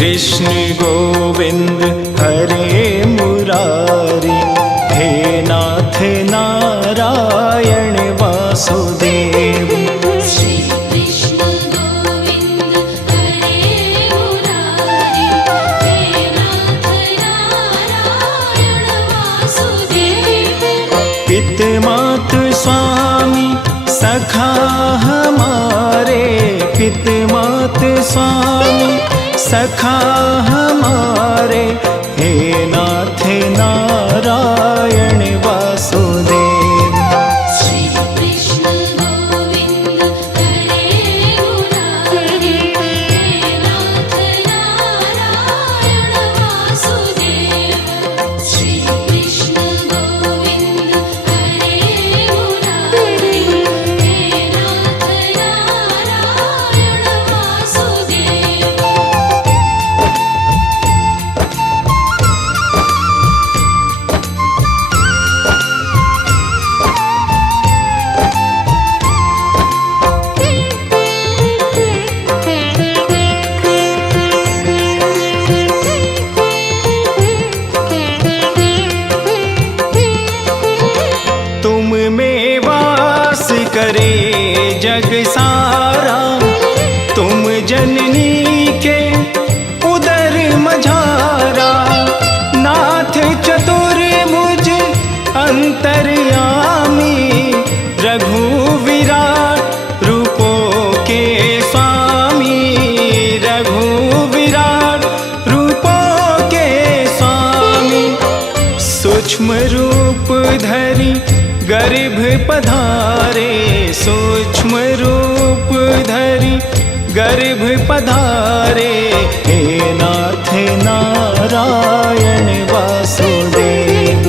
कृष्ण गोविंद हरे मुरारी, हे नाथ नारायण वासुदेव। श्री कृष्ण गोविंद हरे मुरारी, हे नाथ नारायण वासुदेव। पित मात स्वामी सखा हमारे, पित मात स्वामी सखा हमारे, हे नाथ नारायण वासुदेव। श्री कृष्ण गोविंद हरे मुरारी, हे नाथ नारायण वासुदेव। श्री कृष्ण गोविंद हरे मुरारी, हे नाथ नारायण वासुदेव। तुम में वास करे जग सारा, तुम जननी के उदर मझारा। नाथ चतुर्भुज अंतर्यामी, रघु विराट रूपों के स्वामी, रघु विराट रूपों के स्वामी। सूक्ष्म रूप धरि गर्भ पधारे, सूक्ष्म रूप धरि गर्भ पधारे, हे नाथ नारायण वासुदेव।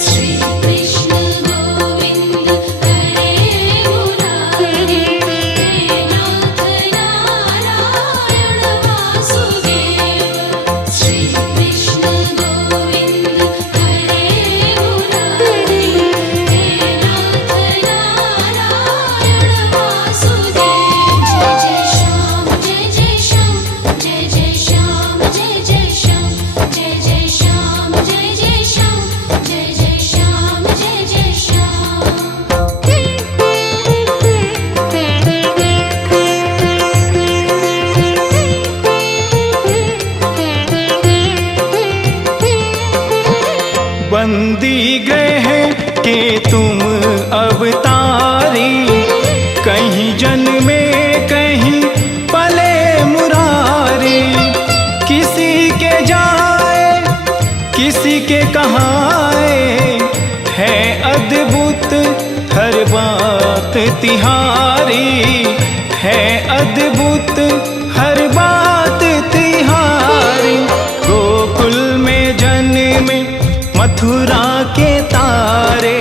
श्री कृष्ण गोविंद हरे मुरारी, हे नाथ नारायण वासुदेव। श्री कृष्ण गोविंद हरे मुरारी, हे नाथ नारायण वासुदेव। जय जय श्याम जय जय श्याम, जय जय श्याम जय जय श्याम, जय जय श्याम जय जय श्याम, जय जय श्याम जय जय श्याम। बंदी ग्रह के तुम अवतारी, कहीं जन्मे कहीं पले मुरारी। किसी के जाए किसी के कहाए, है अद्भुत हर बात तिहारी, है अद्भुत हर बात तिहारी। गोकुल में जन्मे मथुरा के तारे,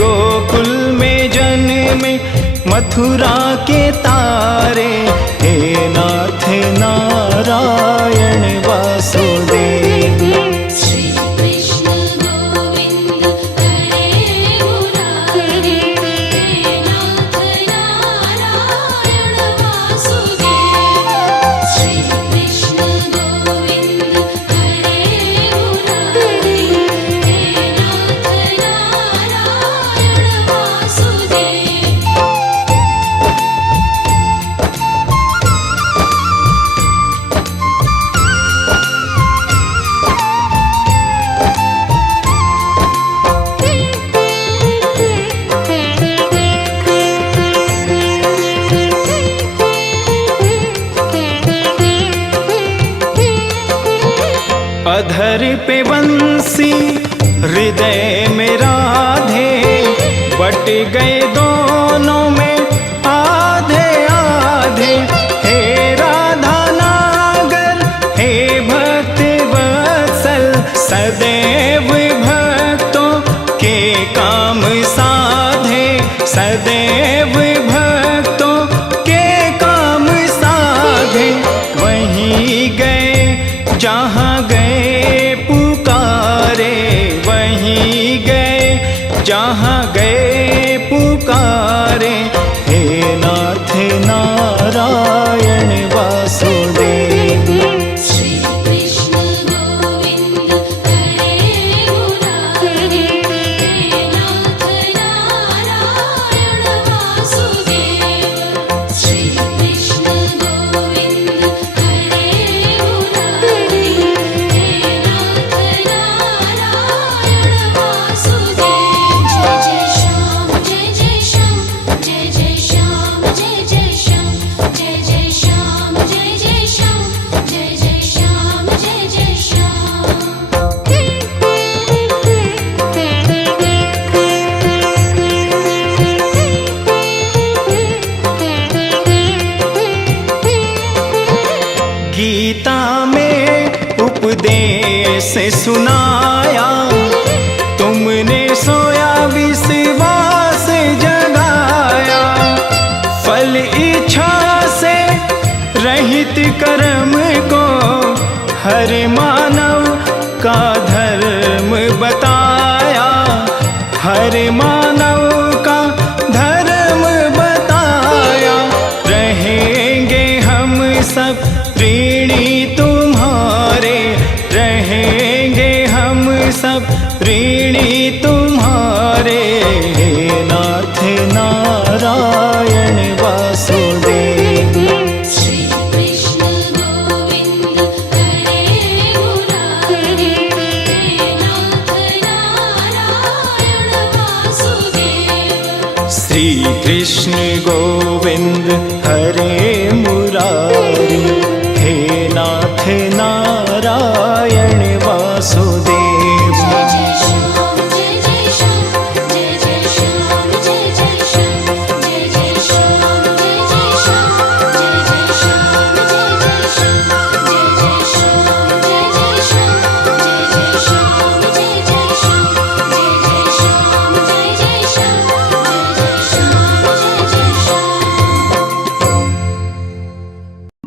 गोकुल में जन्मे मथुरा के तारे, हे नाथ नारायण वासुदेव। श्री कृष्ण गोविंद हरे मुरारी, हे नाथ नारायण वासुदेव। श्री कृष्ण गोविंद हरे मुरारी, हे नाथ नारायण वासुदेव। अधर पे बंसी हृदय में राधे, बट गए दोनों में आधे आधे। हे राधा नागर हे भक्त वत्सल, सदैव भक्तों के काम साधे, सदैव भक्तों के काम साधे। वहीं गए जहाँ गए पुकारे, वहीं गए जहाँ गए पुकारे, हे नाथ नारायण वासुदेव। श्री गीता में उपदेश सुनाया, तुमने सोया विश्वास जगाया। फल इच्छा से रहित कर्म को हर मानव का धर्म बताया, हर मानव का धर्म बताया। रहेंगे हम सब ऋणी तुम्हारे, रहेंगे हम सब ऋणी तुम्हारे। नाथ नारायण वासुदेव। श्री कृष्ण गोविंद हरे मुरारी, हे नाथ नारायण वासुदेव। श्री कृष्ण गोविंद हरे